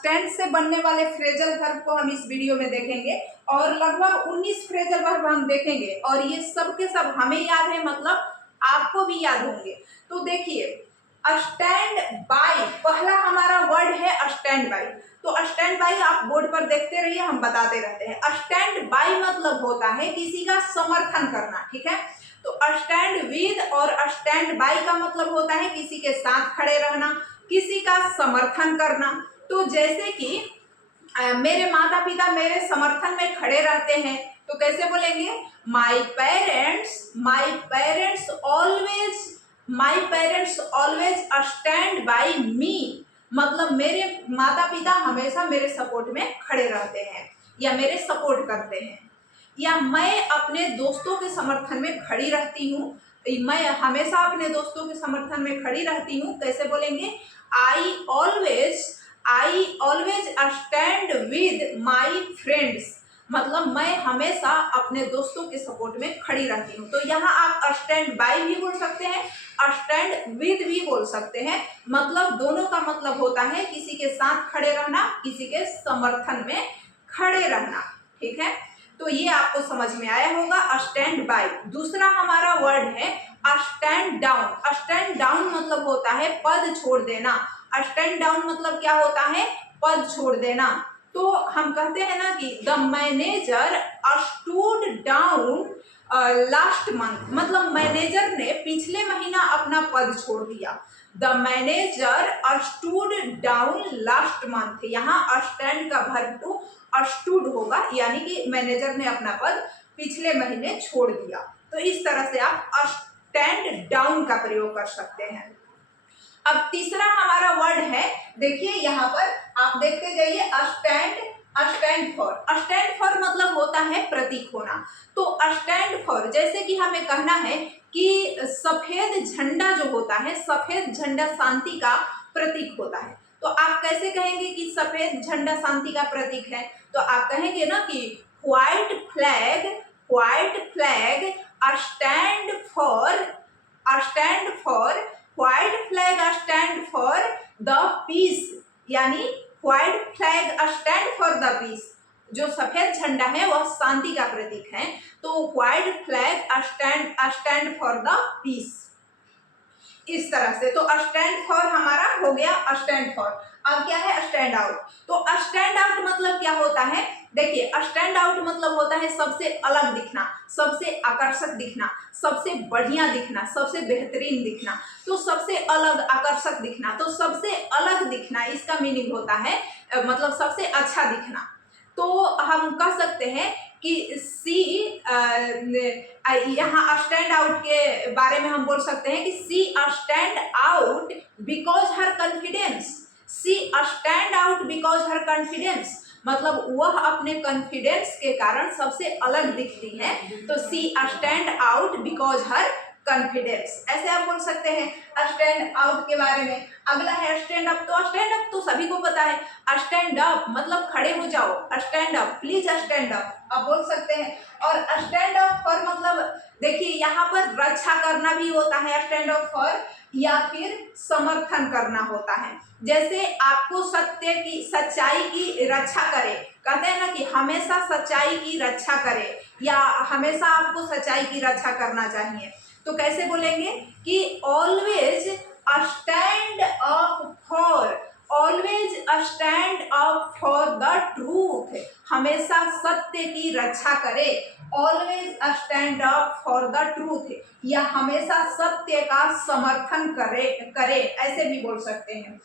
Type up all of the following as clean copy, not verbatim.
Stand से बनने वाले फ्रेजल वर्ब को हम इस वीडियो में देखेंगे और लगभग 19 फ्रेजल वर्ब हम देखेंगे और ये सब के सब हमें याद है, मतलब आपको भी याद होंगे। तो देखिए, स्टैंड बाय, पहला हमारा वर्ड है स्टैंड बाय। तो स्टैंड बाय आप बोर्ड पर देखते रहिए, हम बताते रहते हैं। स्टैंड बाय मतलब होता है किसी का समर्थन करना, ठीक है। तो स्टैंड विद और स्टैंड बाय का मतलब होता है किसी के साथ खड़े रहना, किसी का समर्थन करना। तो जैसे कि मेरे माता पिता मेरे समर्थन में खड़े रहते हैं, तो कैसे बोलेंगे? My parents always stand by me, मतलब मेरे माता पिता हमेशा मेरे सपोर्ट में खड़े रहते हैं या मेरे सपोर्ट करते हैं। या मैं अपने दोस्तों के समर्थन में खड़ी रहती हूँ, मैं हमेशा अपने दोस्तों के समर्थन में खड़ी रहती हूँ, कैसे बोलेंगे? I always stand with my friends, मतलब मैं हमेशा अपने दोस्तों के सपोर्ट में खड़ी रहती हूँ। तो यहाँ आप स्टैंड बाय भी बोल सकते हैं, स्टैंड विद भी बोल सकते हैं, मतलब दोनों का मतलब होता है किसी के साथ खड़े रहना, किसी के समर्थन में खड़े रहना, ठीक है। तो ये आपको समझ में आया होगा स्टैंड बाय। दूसरा हमारा वर्ड है स्टैंड डाउन। स्टैंड डाउन मतलब होता है पद छोड़ देना। स्टैंड डाउन मतलब क्या होता है? पद छोड़ देना। तो हम कहते हैं ना कि the manager stood down last month, मतलब मैनेजर ने पिछले महीना अपना पद छोड़ दिया। The manager stood down last month, यहाँ स्टैंड का वर्ब टू स्टूड होगा, यानी कि मैनेजर ने अपना पद पिछले महीने छोड़ दिया। तो इस तरह से आप स्टैंड डाउन का प्रयोग कर सकते हैं। अब तीसरा हमारा वर्ड है, देखिए यहाँ पर आप देखते जाइए, स्टैंड फॉर मतलब होता है प्रतीक होना। तो स्टैंड फॉर, जैसे कि हमें कहना है कि सफेद झंडा जो होता है, सफेद झंडा शांति का प्रतीक होता है। तो आप कैसे कहेंगे कि सफेद झंडा शांति का प्रतीक है? तो आप कहेंगे ना कि white flag white flag stand for the peace, यानी white flag stand for the peace, जो सफेद झंडा है वह शांति का प्रतीक है। तो white flag stand for the peace, इस तरह से। तो स्टैंड फॉर हमारा हो गया स्टैंड फॉर। अब क्या है? Stand out. तो स्टैंड आउट मतलब क्या होता है? देखिए, स्टैंड आउट मतलब होता है सबसे अलग दिखना, सबसे आकर्षक दिखना, सबसे बढ़िया दिखना, सबसे बेहतरीन दिखना। तो सबसे अलग आकर्षक दिखना, तो सबसे अलग दिखना इसका मीनिंग होता है मतलब सबसे अच्छा दिखना। तो हम कह सकते हैं कि सी, यहाँ स्टैंड आउट के बारे में हम बोल सकते हैं कि she stand out because her confidence. She stand out because her confidence, मतलब वह अपने कॉन्फिडेंस के कारण सबसे अलग दिखती है। तो she stand out because her confidence, ऐसे आप बोल सकते हैं स्टैंड आउट के बारे में। अगला है स्टैंड अप। तो स्टैंड अप तो सभी को पता है, स्टैंड अप मतलब खड़े हो जाओ, stand up, please stand up, आप बोल सकते हैं। और स्टैंड अप फॉर मतलब देखिए यहाँ पर रक्षा करना भी होता है स्टैंड अप फॉर, या फिर समर्थन करना होता है। जैसे आपको सच्चाई की रक्षा करे, कहते हैं ना कि हमेशा सच्चाई की रक्षा करे, या हमेशा आपको सच्चाई की रक्षा करना चाहिए। तो कैसे बोलेंगे कि always stand up for the truth, हमेशा सत्य की रक्षा करे। Always stand up for the truth, या हमेशा सत्य का समर्थन करे, ऐसे भी बोल सकते हैं।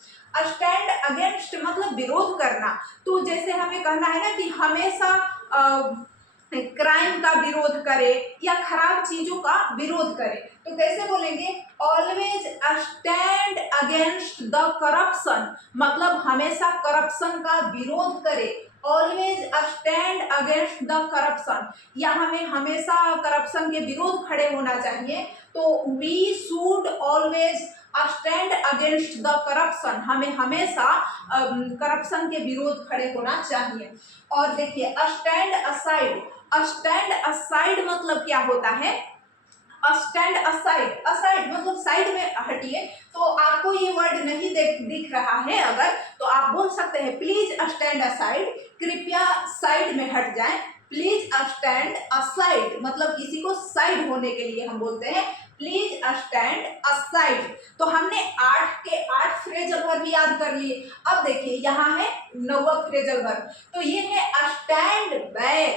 स्टैंड अगेंस्ट मतलब विरोध करना। तो जैसे हमें कहना है ना कि हमेशा क्राइम का विरोध करे या खराब चीजों का विरोध करे। तो कैसे बोलेंगे? Always stand against the corruption, मतलब हमेशा करप्शन का विरोध करे। Always stand against the corruption, या हमें हमेशा करप्शन के विरोध खड़े होना चाहिए। तो we should always stand against the corruption, हमें हमेशा करप्शन के विरोध खड़े होना चाहिए। और देखिए स्टैंड असाइड मतलब क्या होता है? स्टैंड असाइड मतलब साइड में हटिए। तो आपको ये वर्ड नहीं दिख रहा है अगर, तो आप बोल सकते हैं प्लीज स्टैंड असाइड, कृपया साइड में हट जाएं। प्लीज स्टैंड असाइड मतलब किसी को साइड होने के लिए हम बोलते हैं प्लीज स्टैंड असाइड। तो हमने 8 के 8 फ्रेजल वर्ब भी याद कर लिए। अब देखिए यहाँ है 9वां फ्रेजल वर्ब, तो ये है स्टैंड बैक।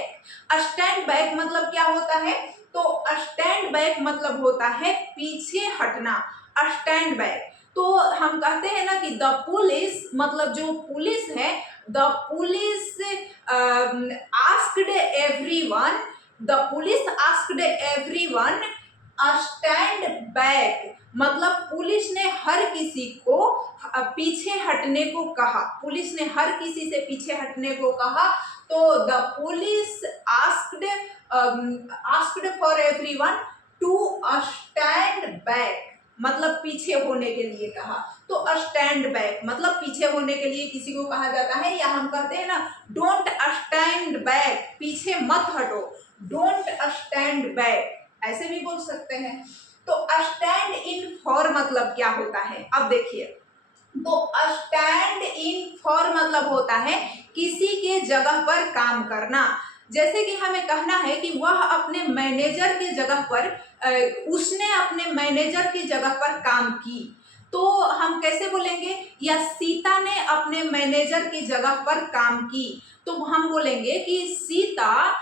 स्टैंड बैक मतलब क्या होता है? तो स्टैंड बैक मतलब होता है पीछे हटना, स्टैंड बैक। तो हम कहते हैं ना कि द पुलिस मतलब जो पुलिस है, the police asked everyone, the police asked everyone stand back मतलब पुलिस ने हर किसी को पीछे हटने को कहा, पुलिस ने हर किसी से पीछे हटने को कहा। तो the police asked for everyone to stand back मतलब पीछे होने के लिए कहा। तो स्टैंड बैक मतलब पीछे होने के लिए किसी को कहा जाता है, या हम कहते हैं ना डोंट स्टैंड बैक, पीछे मत हटो, डोंट स्टैंड बैक, ऐसे भी बोल सकते हैं। तो स्टैंड इन फॉर मतलब क्या होता है? अब देखिए, तो स्टैंड इन फॉर मतलब होता है किसी के जगह पर काम करना। जैसे कि हमें कहना है कि वह अपने मैनेजर की जगह पर उसने अपने मैनेजर की जगह पर काम की, तो हम कैसे बोलेंगे? या सीता ने अपने मैनेजर की जगह पर काम की, तो हम बोलेंगे कि Sita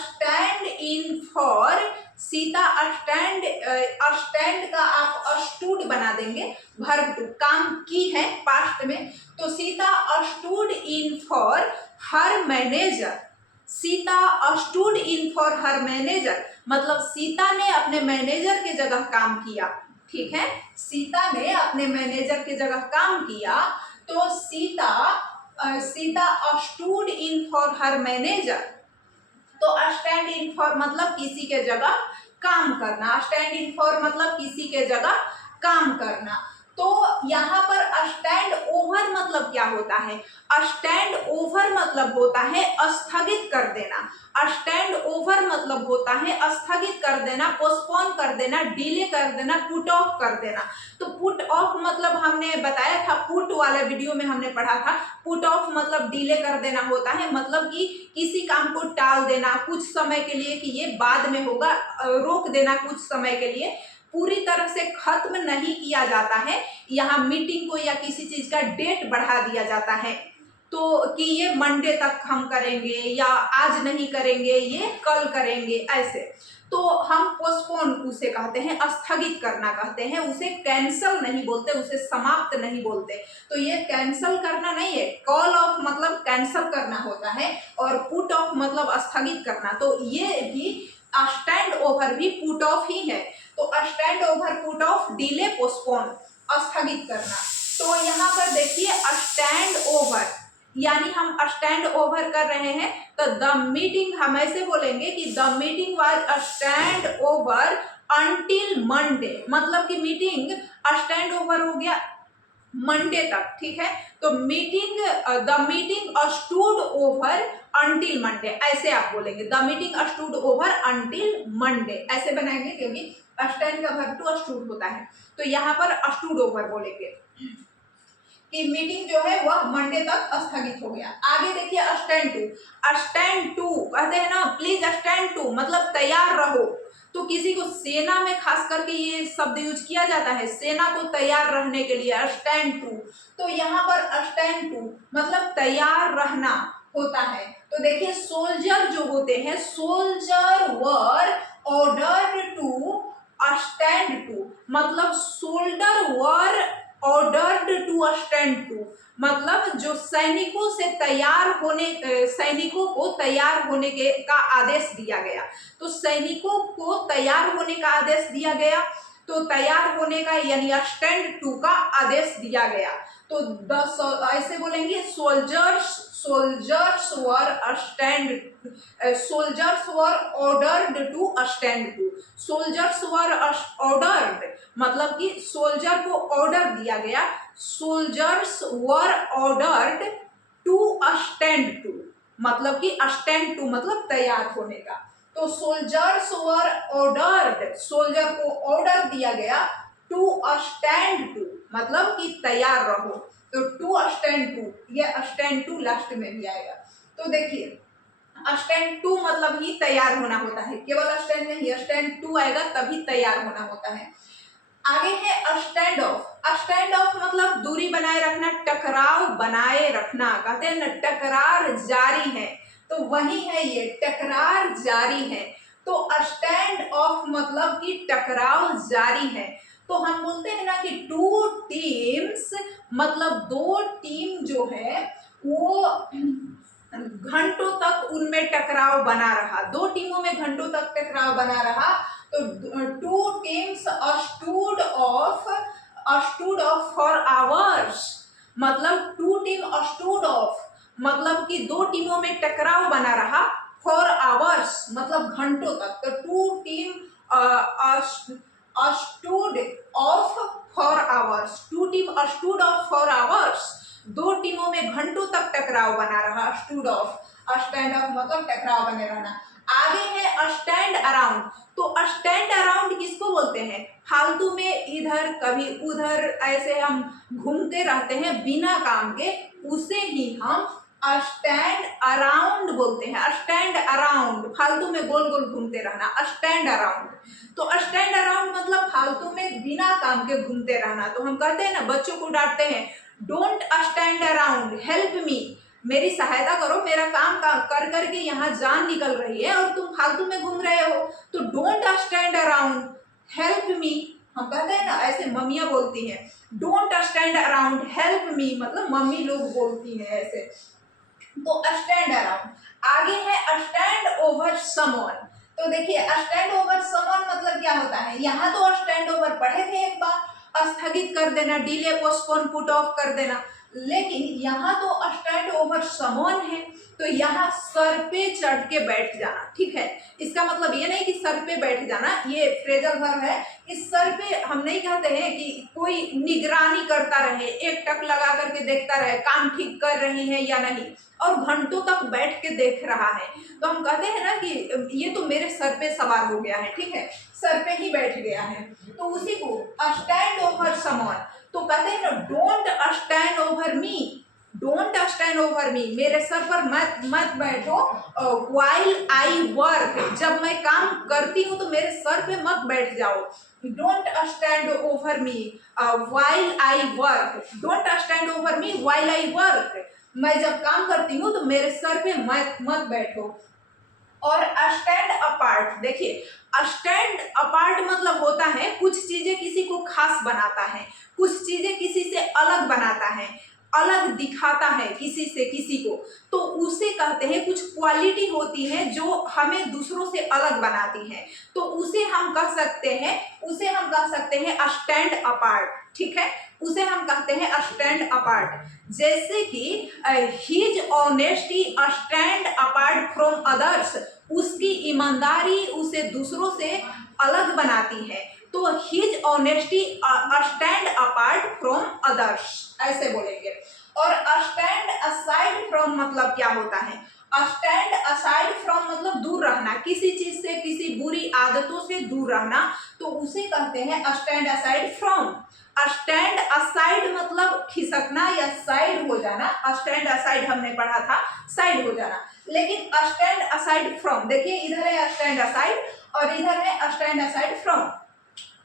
stand in for, Sita stand, stand का आप स्टूड बना देंगे, वर्ब टू, काम की है पास्ट में, तो Sita stood in for her manager, Sita stood in for her manager मतलब सीता ने अपने मैनेजर की जगह काम किया। ठीक है, सीता ने अपने मैनेजर की जगह काम किया, तो Sita stood in for her manager. तो स्टैंड इन फॉर मतलब किसी के जगह काम करना, स्टैंड इन फॉर मतलब किसी के जगह काम करना। तो यहाँ पर स्टैंड ओवर मतलब क्या होता है? स्टैंड ओवर मतलब होता है स्थगित कर देना, स्टैंड ओवर मतलब होता है स्थगित कर देना, पोस्टपोन कर देना, डिले कर देना, पुट ऑफ कर देना। तो पुट ऑफ मतलब हमने बताया था, पुट वाले वीडियो में हमने पढ़ा था, पुट ऑफ मतलब डिले कर देना होता है, मतलब कि किसी काम को टाल देना कुछ समय के लिए कि ये बाद में होगा, रोक देना कुछ समय के लिए, पूरी तरह से खत्म नहीं किया जाता है। यहाँ मीटिंग को या किसी चीज का डेट बढ़ा दिया जाता है, तो कि ये मंडे तक हम करेंगे या आज नहीं करेंगे, ये कल करेंगे, ऐसे। तो हम पोस्टपोन उसे कहते हैं, स्थगित करना कहते हैं, उसे कैंसल नहीं बोलते, उसे समाप्त नहीं बोलते। तो ये कैंसल करना नहीं है, कॉल ऑफ मतलब कैंसल करना होता है, और पुट ऑफ मतलब स्थगित करना। तो ये भी स्टैंड ओवर भी पुट ऑफ ही है। तो stand over, put off, delay, postpone, स्थगित करना। तो यहाँ पर देखिए स्टैंड ओवर यानी हम स्टैंड ओवर कर रहे हैं, तो द मीटिंग हम ऐसे बोलेंगे कि the meeting was stand over until Monday, मतलब कि मीटिंग स्टैंड ओवर हो गया मंडे तक। ठीक है, तो meeting, the meeting stood over until Monday, ऐसे आप बोलेंगे, the meeting stood over until Monday, ऐसे बनाएंगे, क्योंकि स्टैंड का वर्ब टू स्टूड होता है। तो यहाँ पर स्टूड ओवर बोलेंगे कि मीटिंग जो है वह मंडे तक स्थगित हो गया। आगे देखिए स्टैंड टू, स्टैंड टू कहते हैं ना प्लीज स्टैंड टू मतलब तैयार रहो। तो किसी को सेना में खास करके ये शब्द यूज किया जाता है, सेना को तैयार रहने के लिए, स्टैंड टू। तो यहाँ पर स्टैंड टू मतलब तैयार रहना होता है। तो देखिए सोल्जर जो होते हैं, soldier were ordered to stand to मतलब soldier were ordered to stand to मतलब जो सैनिकों से तैयार होने, सैनिकों को तैयार होने के का आदेश दिया गया। तो सैनिकों को तैयार होने का आदेश दिया गया, तो तैयार होने का यानी स्टैंड टू का आदेश दिया गया। तो ऐसे बोलेंगे soldiers, soldiers were stand, soldiers were ordered to stand to, soldiers were ordered मतलब कि सोल्जर को ऑर्डर दिया गया, soldiers were ordered to stand to मतलब कि स्टैंड टू मतलब तैयार होने का। तो सोल्जर्स वर ऑर्डर्ड, सोल्जर को ऑर्डर दिया गया, टू स्टैंड टू मतलब कि तैयार रहो। तो टू स्टैंड टू, ये स्टैंड टू लास्ट में भी आएगा। तो देखिए स्टैंड टू मतलब ही तैयार होना होता है, केवल स्टैंड में ही स्टैंड टू आएगा तभी तैयार होना होता है। आगे है स्टैंड ऑफ। स्टैंड ऑफ मतलब दूरी बनाए रखना, टकराव बनाए रखना, कहते हैं ना टकरार जारी है, तो वही है ये टकरार जारी है। तो स्टैंड ऑफ मतलब कि टकराव जारी है। तो हम बोलते हैं ना कि टू टीम्स मतलब दो टीम जो है वो घंटों तक उनमें टकराव बना रहा, दो टीमों में घंटों तक टकराव बना रहा। तो two teams stood off for hours, मतलब टू टीम स्टूड ऑफ मतलब कि दो टीमों में टकराव बना रहा, फॉर आवर्स मतलब घंटों तक। तो two team stood off for hours, two team stood off for hours, दो टीमों में घंटों तक टकराव बना रहा, स्टूड ऑफ। स्टैंड ऑफ मतलब टकराव बने रहना। आगे है स्टैंड अराउंड। तो स्टैंड अराउंड किसको बोलते हैं? फालतू में इधर कभी उधर ऐसे हम घूमते रहते हैं बिना काम के, उसे ही हम स्टैंड अराउंड बोलते हैं। स्टैंड अराउंड फालतू में गोल गोल घूमते रहना, स्टैंड अराउंड। तो स्टैंड अराउंड मतलब फालतू में बिना काम के घूमते रहना। तो हम कहते हैं ना, बच्चों को डांटते हैं, don't stand around, help me, मेरी सहायता करो, मेरा काम कर करके यहाँ जान निकल रही है और तुम फालतू में घूम रहे हो। तो don't stand around, help me. हम कहते हैं ना, ऐसे मम्मियाँ बोलती हैं, don't stand around, help me, मतलब मम्मी लोग बोलती हैं ऐसे। तो स्टैंड अराउंड। आगे है स्टैंड ओवर समवन। तो देखिए स्टैंड ओवर समवन मतलब क्या होता है? यहाँ तो स्टैंड ओवर पढ़े थे एक बार, स्थगित कर देना, डिले, पोस्टपोन, पुट ऑफ कर देना। लेकिन यहाँ तो स्टैंड ओवर समवन है, तो यहाँ सर पे चढ़ के बैठ जाना, ठीक है। इसका मतलब ये नहीं कि सर पे बैठ जाना, ये फ्रेजल वर्ब है। इस सर पे हम नहीं कहते हैं कि कोई निगरानी करता रहे, एक टक लगा करके देखता रहे काम ठीक कर रही है या नहीं, और घंटों तक बैठ के देख रहा है। तो हम कहते हैं ना कि ये तो मेरे सर पे सवार हो गया है, ठीक है, सर पे ही बैठ गया है। तो उसी को स्टैंड ओवर समवन। तो कहते हैं ना, don't stand over me, don't stand over me, मेरे सर पर मत बैठो। व्हाइल आई वर्क, जब मैं काम करती हूँ तो मेरे सर पे मत बैठ जाओ। Don't stand over me while I work, don't stand over me while I work, मैं जब काम करती हूँ तो मेरे सर पे मत बैठो। और स्टैंड अपार्ट, देखिए स्टैंड अपार्ट मतलब होता है कुछ चीजें किसी को खास बनाता है, कुछ चीजें किसी से अलग बनाता है, अलग दिखाता है किसी से किसी को, तो उसे कहते हैं, कुछ क्वालिटी होती है जो हमें दूसरों से अलग बनाती है, तो उसे हम कह सकते हैं स्टैंड अपार्ट, ठीक है, उसे हम कहते हैं स्टैंड अपार्ट। जैसे कि his honesty stand apart from others, उसकी ईमानदारी उसे दूसरों से अलग बनाती है, तो his honesty stand apart from others, ऐसे बोलेंगे। और स्टैंड असाइड फ्रॉम मतलब क्या होता है? स्टैंड असाइड फ्रॉम मतलब दूर रहना, किसी चीज से, किसी बुरी आदतों से दूर रहना, तो उसे कहते हैं stand aside from. Stand aside मतलब खिसकना या साइड हो जाना, स्टैंड असाइड हमने पढ़ा था साइड हो जाना, लेकिन स्टैंड असाइड फ्रॉम, देखिए इधर है स्टैंड असाइड और इधर है स्टैंड असाइड फ्रॉम।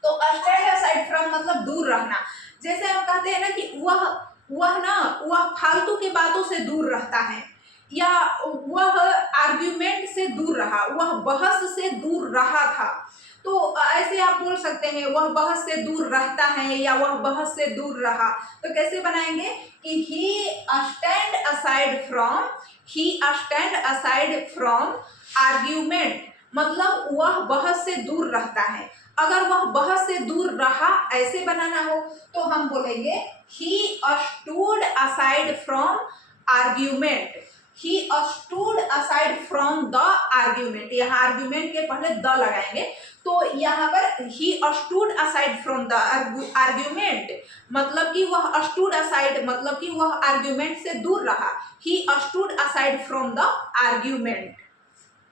तो स्टैंड असाइड फ्रॉम मतलब दूर रहना। जैसे हम कहते हैं ना कि वह फालतू की बातों से दूर रहता है, या वह आर्ग्यूमेंट से दूर रहा, वह बहस से दूर रहा था, तो ऐसे आप बोल सकते हैं वह बहस से दूर रहता है या वह बहस से दूर रहा। तो कैसे बनाएंगे कि ही स्टैंड असाइड फ्रॉम आर्ग्यूमेंट, मतलब वह बहस से दूर रहता है। अगर वह बहस से दूर रहा ऐसे बनाना हो तो हम बोलेंगे he stood aside from argument, he stood aside from the argument, यहाँ आर्ग्यूमेंट के पहले द लगाएंगे, तो यहाँ पर he stood aside from the argument, मतलब कि वह स्टूड असाइड मतलब कि वह आर्ग्यूमेंट से दूर रहा, he stood aside from the argument,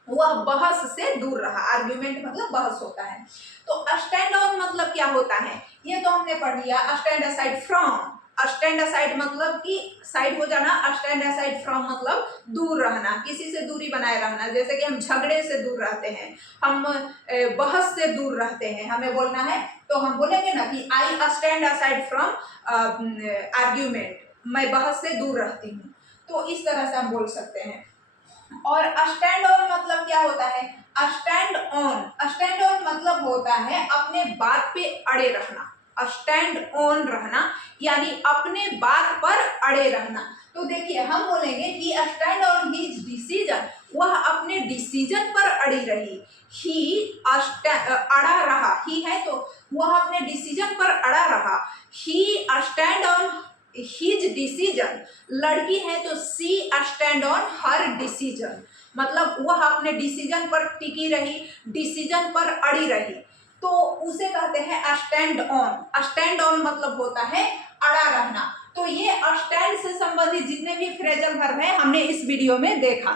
वह बहस से दूर रहा, आर्ग्यूमेंट मतलब बहस होता है। तो स्टैंड ऑन मतलब क्या होता है, ये तो हमने पढ़ लिया, stand aside from, stand aside मतलब कि साइड हो जाना, स्टैंड असाइड फ्रॉम मतलब दूर रहना, किसी से दूरी बनाए रहना। जैसे कि हम झगड़े से दूर रहते हैं, हम बहस से दूर रहते हैं, हमें बोलना है तो हम बोलेंगे ना कि I stand aside from argument, मैं बहस से दूर रहती हूँ। तो इस तरह से हम बोल सकते हैं। और स्टैंड ऑन मतलब क्या होता है? स्टैंड ऑन मतलब होता है अपने बात पे अड़े रहना, स्टैंड ऑन रहना यानी अपने बात पर अड़े रहना। तो देखिए हम बोलेंगे कि स्टैंड ऑन हिज डिसीजन, वह अपने डिसीजन पर अड़ी रही। ही अड़ा रहा, ही है तो वह अपने डिसीजन पर अड़ा रहा। ही स्टैंड ऑन हिज डिसीजन, लड़की है तो she stand on her decision, मतलब वह अपने डिसीजन पर टिकी रही, डिसीजन पर अड़ी रही, तो उसे कहते हैं स्टैंड ऑन। स्टैंड ऑन मतलब होता है अड़ा रहना। तो ये स्टैंड से संबंधित जितने भी फ्रेजल वर्ब है हमने इस वीडियो में देखा।